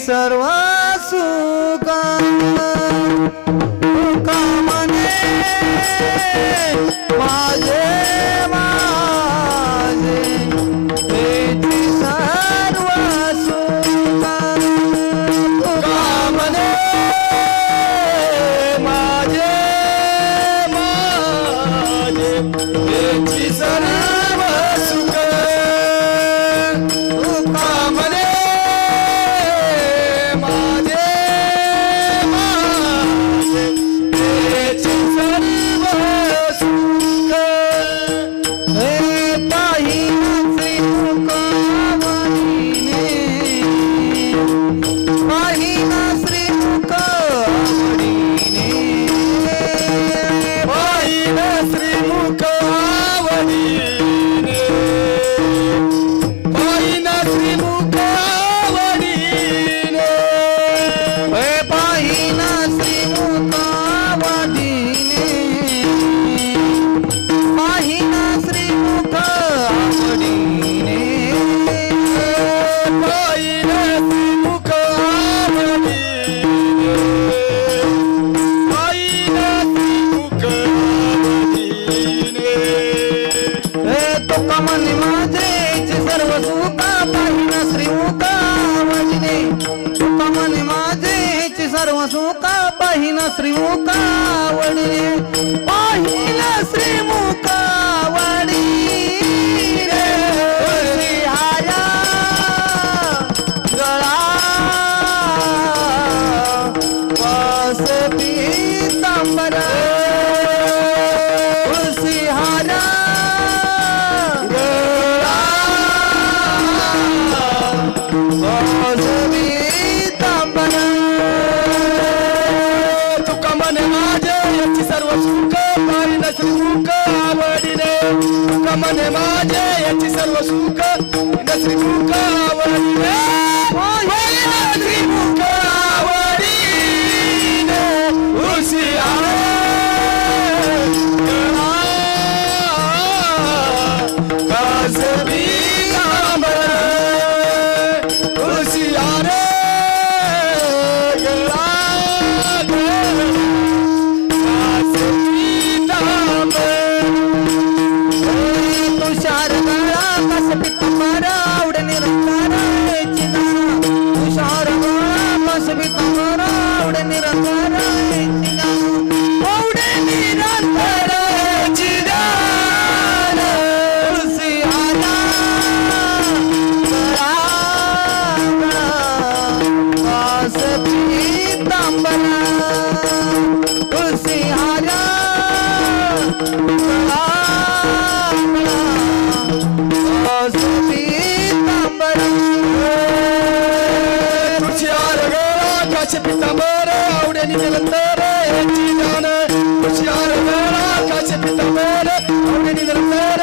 सर्व सुख कामने माझे माझे हेची सर्व सुख कामने माझे माझे हेची सर्व सुख कामने माझे माझे हेची सर्व सुख हे पाही श्रीमुख आवडीने पाहिना श्रीमुख आवडीने पाहिना श्रीमुख आवडीने पाहिना श्रीमुख आवडीने पाहिना श्रीमुख आवडीने पाहिना श्रीमुख आवडीने पाहिना श्रीमुख आवडीने तो कमन माझेचे सर्व सुख पाहिना श्रीमुख आवडीने तो कमन माझेचे सर्व सुख पाहिना श्रीमुख आवडीने पाहिना श्रीमुख आवडीने हरिहरा गळा वास पीतांबर हरिहरा गळा वास पीतांबर तुका मने माझे याची सर्व सुख पाहिना श्रीमुख आवडीने तुका मने माझे याची सर्व सुख पाहिना श्रीमुख आवडीने पाहिना श्रीमुख आवडीने हुशियार गळा कास पीतांबर हुशियार गळा कास पीतांबर तुषार गळा कास पीतांबर आवडे निरंकार तुषार गळा कास पीतांबर आवडे निरंकार आवडे निरंकार चिदान हुशियारा गळा कास पीतांबर हुशियारा गळा कास पीतांबर हुशियार गळा कास पीतांबर आवडे निरंतर चिदान हुशियार गळा कास पीतांबर आवडे निरंतर